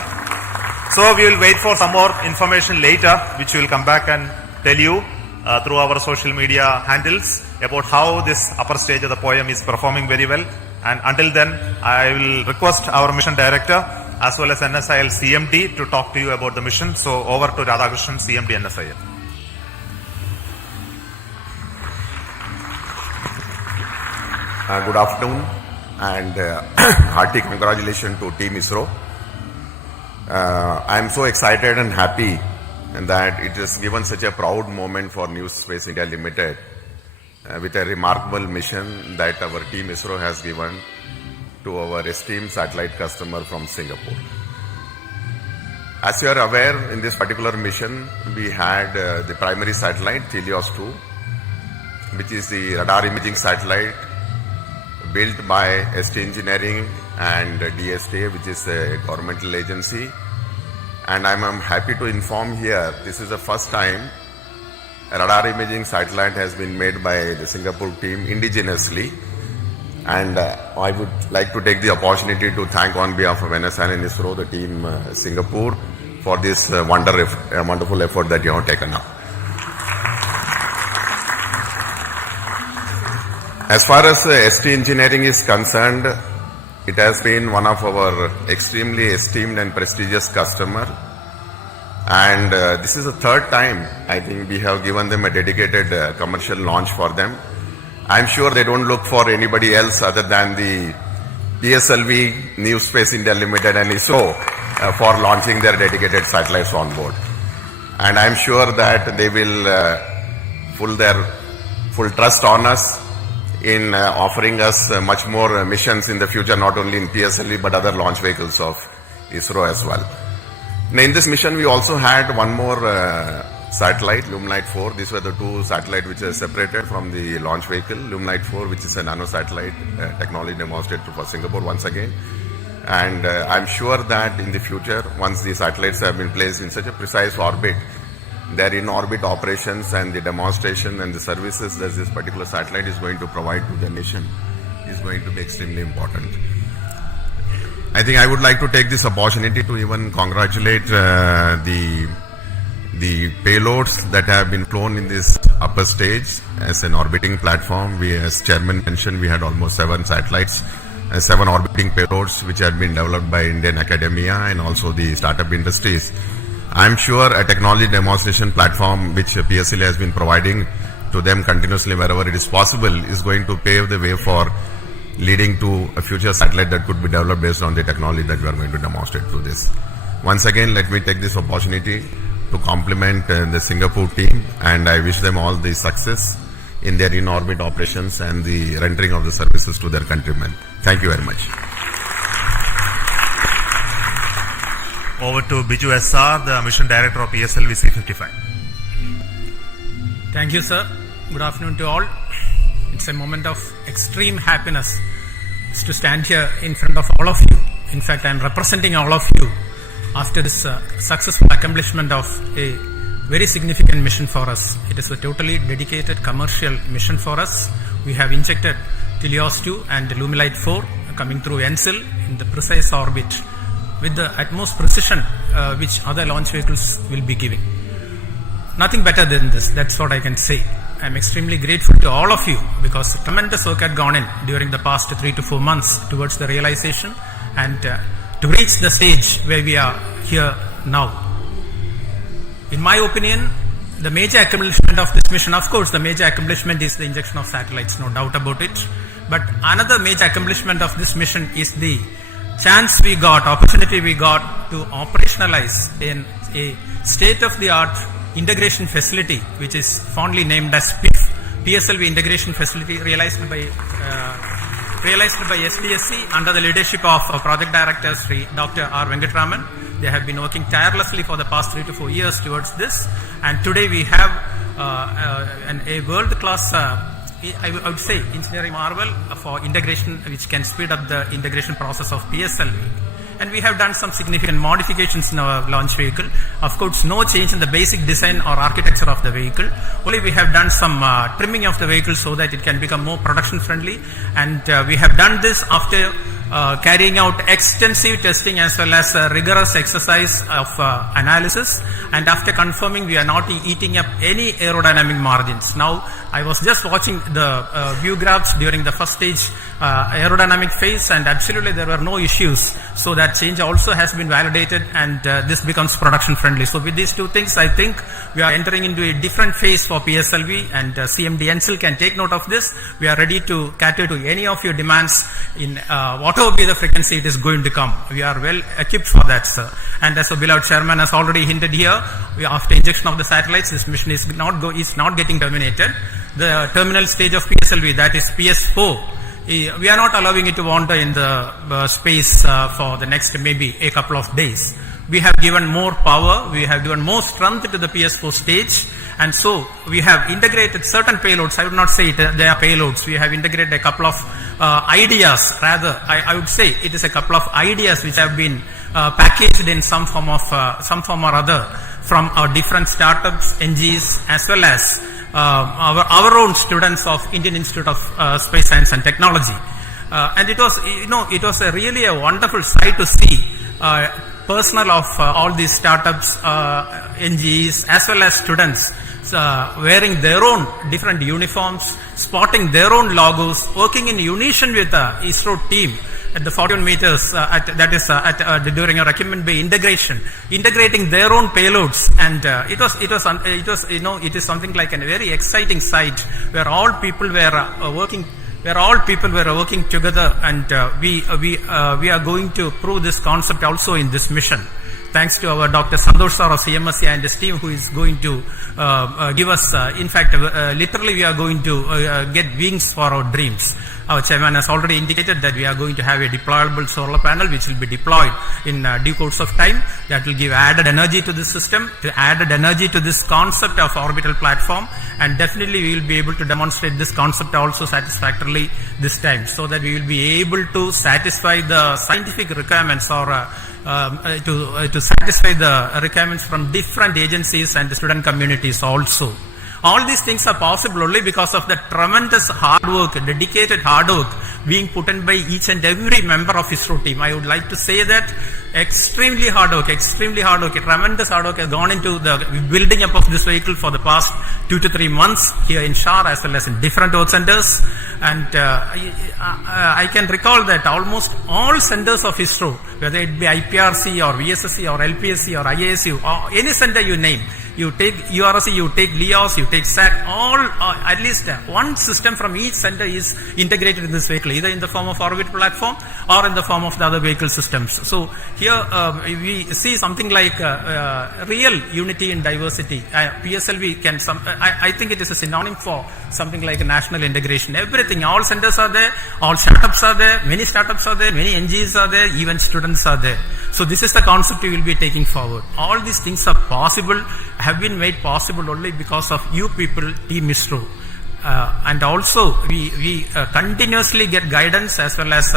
So we will wait for some more information later, which we will come back and tell you through our social media handles about how this upper stage of the poem is performing very well. And until then, I will request our mission director as well as NSIL CMD to talk to you about the mission. So over to Radhakrishnan, CMD NSIL. Good afternoon, and hearty congratulations to Team ISRO. I am so excited and happy that it has given such a proud moment for New Space India Limited with a remarkable mission that our Team ISRO has given to our esteemed satellite customer from Singapore. As you are aware, in this particular mission, we had the primary satellite, TeLEOS-2, which is the radar imaging satellite built by ST Engineering and DSTA, which is a governmental agency. And I'm happy to inform here, this is the first time a radar imaging satellite has been made by the Singapore team indigenously. And I would like to take the opportunity to thank on behalf of NSIL and ISRO, the team Singapore, for this wonderful effort that you have taken up. As far as ST Engineering is concerned, it has been one of our extremely esteemed and prestigious customer. And this is the 3rd time, I think, we have given them a dedicated commercial launch for them. I'm sure they don't look for anybody else other than the PSLV, New Space India Limited and ISRO for launching their dedicated satellites on board. And I'm sure that they will full trust on us in offering us much more missions in the future, not only in PSLV but other launch vehicles of ISRO as well. Now, in this mission, we also had one more satellite, Lumelite 4. These were the two satellites which are separated from the launch vehicle. Lumelite 4, which is a nano satellite technology demonstrated for Singapore once again. And I'm sure that in the future, once the satellites have been placed in such a precise orbit, their in-orbit operations and the demonstration and the services that this particular satellite is going to provide to the nation is going to be extremely important. I think I would like to take this opportunity to even congratulate the payloads that have been flown in this upper stage as an orbiting platform. We, as Chairman mentioned, we had almost 7 satellites, 7 orbiting payloads which had been developed by Indian academia and also the startup industries. I'm sure a technology demonstration platform which PSLV has been providing to them continuously wherever it is possible is going to pave the way for leading to a future satellite that could be developed based on the technology that we are going to demonstrate through this. Once again, let me take this opportunity to compliment the Singapore team, and I wish them all the success in their in-orbit operations and the rendering of the services to their countrymen. Thank you very much. Over to Biju SR, the Mission Director of PSLV-C55. Thank you, sir. Good afternoon to all. It's a moment of extreme happiness to stand here in front of all of you. In fact, I'm representing all of you after this successful accomplishment of a very significant mission for us. It is a totally dedicated commercial mission for us. We have injected TeLEOS-2 and Lumelite 4 coming through NSIL in the precise orbit with the utmost precision which other launch vehicles will be giving. Nothing better than this, that's what I can say. I'm extremely grateful to all of you because tremendous work had gone in during the past 3 to 4 months towards the realization and to reach the stage where we are here now. In my opinion, the major accomplishment of this mission, of course, the major accomplishment is the injection of satellites, no doubt about it. But another major accomplishment of this mission is the chance we got, opportunity we got to operationalize in a state-of-the-art integration facility, which is fondly named as PSLV integration facility, realized by SDSC under the leadership of Project Director Sri Dr. R. Venkatraman. They have been working tirelessly for the past 3 to 4 years towards this, and today we have a world-class, I would say, engineering marvel for integration, which can speed up the integration process of PSLV. And we have done some significant modifications in our launch vehicle. Of course, no change in the basic design or architecture of the vehicle. Only we have done some trimming of the vehicle so that it can become more production friendly. And we have done this after carrying out extensive testing as well as rigorous exercise of analysis, and after confirming we are not eating up any aerodynamic margins. Now, I was just watching the view graphs during the first stage aerodynamic phase, and absolutely there were no issues. So that change also has been validated, and this becomes production friendly. So with these two things, I think we are entering into a different phase for PSLV, and CMD NSIL can take note of this. We are ready to cater to any of your demands in whatever be the frequency it is going to come. We are well equipped for that, sir. And as the beloved chairman has already hinted here, after injection of the satellites, this mission is not getting terminated. The terminal stage of PSLV, that is PS4, we are not allowing it to wander in the space for the next maybe a couple of days. We have given more power, we have given more strength to the PS4 stage, and so we have integrated certain payloads. I would not say they are payloads. We have integrated a couple of ideas, rather I would say it is a couple of ideas which have been packaged in some form or other from our different startups, NGs, as well as our own students of Indian Institute of Space Science and Technology. And it was really a wonderful sight to see personnel of all these startups, NGs, as well as students wearing their own different uniforms, spotting their own logos, working in unison with the ISRO team at the 41 meters, during a Recumbent Bay integration, integrating their own payloads, and it is something like a very exciting sight where all people were working. Where all people were working together, and we are going to prove this concept also in this mission. thanks to our Dr. Santosh Sir of CMSC and his team who is going to give us, in fact, literally we are going to get wings for our dreams. Our chairman has already indicated that we are going to have a deployable solar panel which will be deployed in due course of time. That will give added energy to the system, added energy to this concept of orbital platform, and definitely we will be able to demonstrate this concept also satisfactorily this time, so that we will be able to satisfy the scientific requirements or to satisfy the requirements from different agencies and the student communities also. All these things are possible only because of the tremendous hard work, dedicated hard work being put in by each and every member of ISRO team. I would like to say that extremely hard work, tremendous hard work has gone into the building up of this vehicle for the past 2 to 3 months here in SHAR as well as in different work centers. And I can recall that almost all centers of ISRO, whether it be IPRC or VSSC or LPSC or IASU or any center you name, you take URC, you take TeLEOS, you take SAT, all at least one system from each center is integrated in this vehicle, either in the form of orbit platform or in the form of the other vehicle systems. So here we see something like real unity in diversity. PSLV can I think it is a synonym for something like a national integration. Everything, all centers are there, all startups are there, many startups are there, many NGOs are there, even students are there. So this is the concept we will be taking forward. All these things are possible, have been made possible only because of you people, Team ISRO. And also we continuously get guidance as well as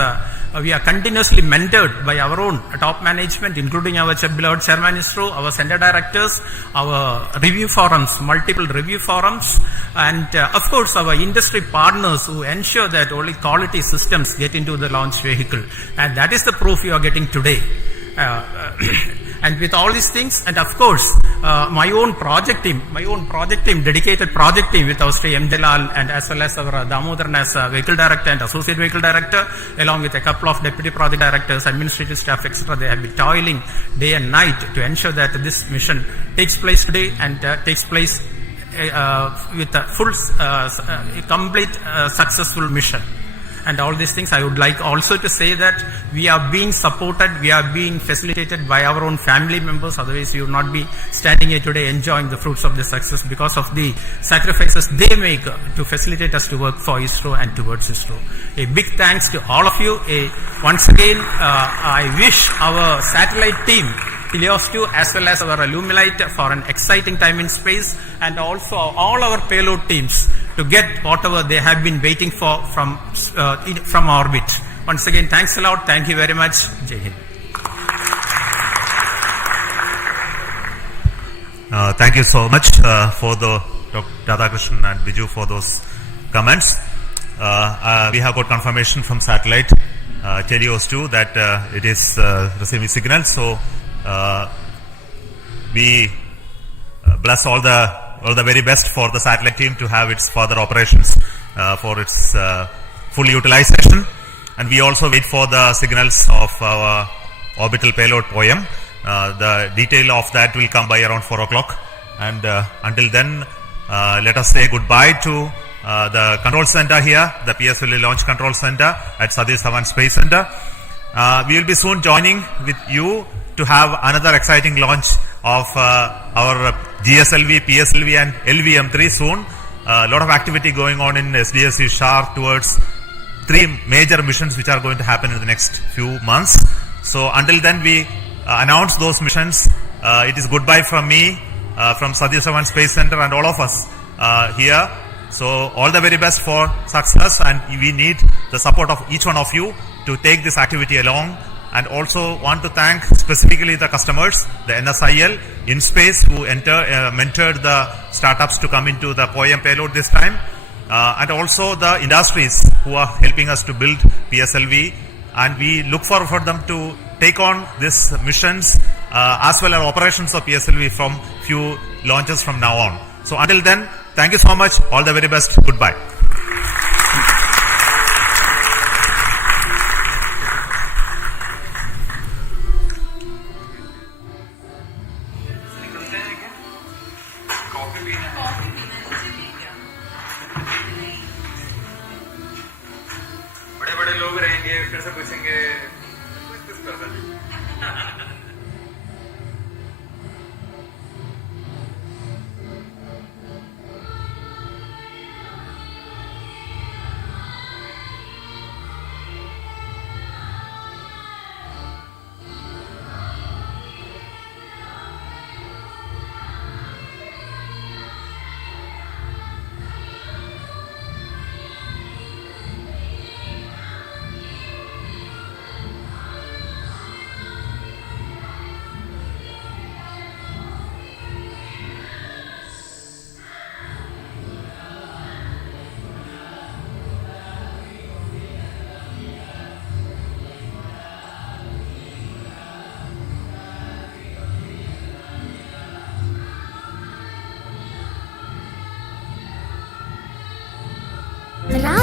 we are continuously mentored by our own top management, including our beloved Chairman ISRO, our center directors, our review forums, multiple review forums, and of course our industry partners who ensure that only quality systems get into the launch vehicle. And that is the proof you are getting today. And with all these things, and of course, my own project team, dedicated project team with our Sri M. Delal and as well as our Damodaran as vehicle director and associate vehicle director, along with a couple of deputy project directors, administrative staff, etc. They have been toiling day and night to ensure that this mission takes place today and takes place with a full, complete, successful mission. And all these things, I would like also to say that we are being supported, we are being facilitated by our own family members. Otherwise, we would not be standing here today enjoying the fruits of this success because of the sacrifices they make to facilitate us to work for ISRO and towards ISRO. A big thanks to all of you. Once again, I wish our satellite team, TeLEOS-2 as well as our Illumilite for an exciting time in space, and also all our payload teams to get whatever they have been waiting for from orbit. Once again, thanks a lot. Thank you very much. Jai Hind. Thank you so much for the Dr. Radhakrishnan and Biju for those comments. We have got confirmation from satellite TeLEOS-2 that it is receiving signals. So we bless all the very best for the satellite team to have its further operations for its full utilization. And we also wait for the signals of our orbital payload POEM. The detail of that will come by around 4 o'clock. And until then, let us say goodbye to the control center here, the PSLV Launch Control Center at Satish Dhawan Space Center. We will be soon joining with you to have another exciting launch of our GSLV, PSLV and LVM3 soon. A lot of activity going on in SDSC SHAR towards 3 major missions which are going to happen in the next few months. So until then we announce those missions. It is goodbye from me, from Satish Dhawan Space Center and all of us here. So all the very best for success, and we need the support of each one of you to take this activity along. And also want to thank specifically the customers, the NSIL, InSpace, who mentored the startups to come into the POEM payload this time, and also the industries who are helping us to build PSLV. And we look forward for them to take on these missions as well as operations of PSLV from few launches from now on. So until then, thank you so much. All the very best. Goodbye. बड़े लोग रहेंगे, फिर से पूछेंगे कुछ कर रहे हैं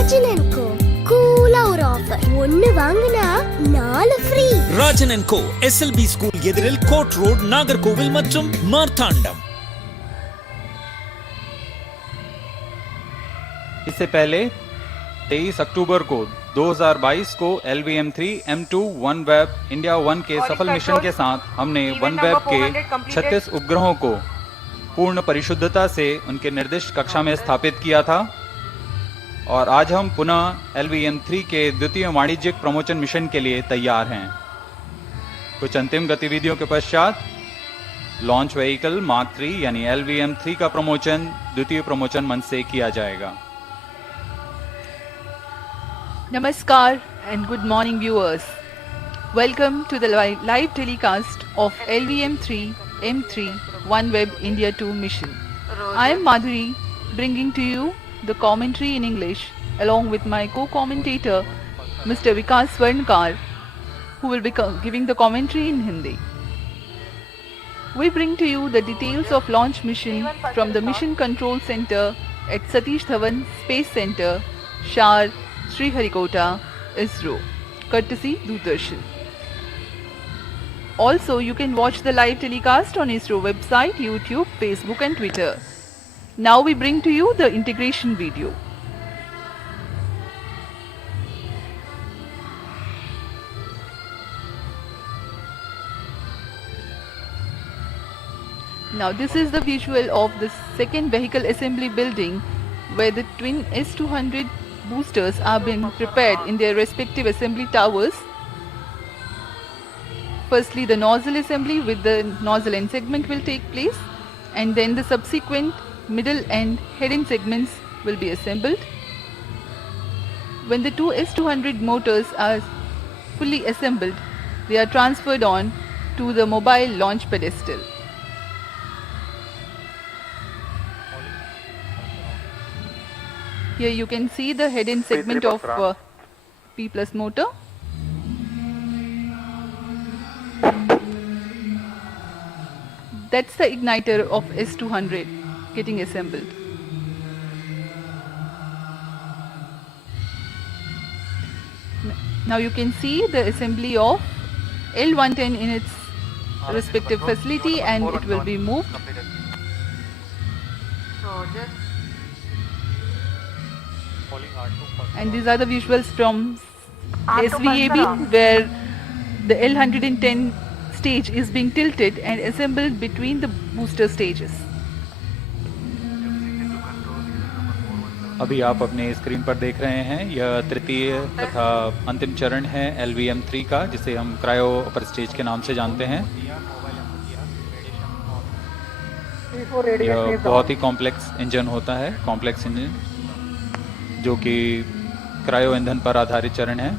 ராஜன் & கோ கூலா ஒரு ஆஃபர், ஒன்னு வாங்குனா 4 ஃப்ரீ. ராஜன் & கோ SLB ஸ்கூல் எதிரில் கோட் ரோட், நாகர்கோவில் மற்றும் மார்த்தாண்டம். इससे पहले 23 अक्टूबर को 2022 को LVM-3 M2 OneWeb इंडिया 1 के सफल मिशन के साथ हमने OneWeb के 36 उपग्रहों को पूर्ण परिशुद्धता से उनके निर्दिष्ट कक्षा में स्थापित किया था और आज हम पुनः LVM-3 के द्वितीय वाणिज्यिक प्रमोशन मिशन के लिए तैयार हैं। कुछ अंतिम गतिविधियों के पश्चात लॉन्च व्हीकल मार्क 3 यानी LVM-3 का प्रमोशन द्वितीय प्रमोशन मंच से किया जाएगा। Namaskar and good morning viewers. Welcome to the live telecast of LVM-3 M3 OneWeb India 2 mission. I am Madhuri, bringing to you the commentary in English along with my co-commentator Mr. Vikas Swarnkar, who will be giving the commentary in Hindi. We bring to you the details of launch mission from the Mission Control Center at Satish Dhawan Space Center, SHAR, Sriharikota, ISRO, courtesy Doordarshan. Also, you can watch the live telecast on ISRO website, YouTube, Facebook and Twitter. Now we bring to you the integration video. Now this is the visual of the second vehicle assembly building where the twin S200 boosters are being prepared in their respective assembly towers. Firstly, the nozzle assembly with the nozzle end segment will take place, and then the subsequent middle and head end segments will be assembled. When the two S200 motors are fully assembled, they are transferred on to the mobile launch pedestal. Here you can see the head end segment of P plus motor. That's the igniter of S200 getting assembled. Now you can see the assembly of L110 in its respective facility, and it will be moved. And these are the visuals from SVAB where the L110 stage is being tilted and assembled between the booster stages. अभी आप अपने screen पर देख रहे हैं यह तृतीय तथा अंतिम चरण है LVM-3 का, जिसे हम क्रायो अपर स्टेज के नाम से जानते हैं। यह बहुत ही कॉम्प्लेक्स इंजन होता है, कॉम्प्लेक्स इंजन जो कि क्रायो ईंधन पर आधारित चरण है।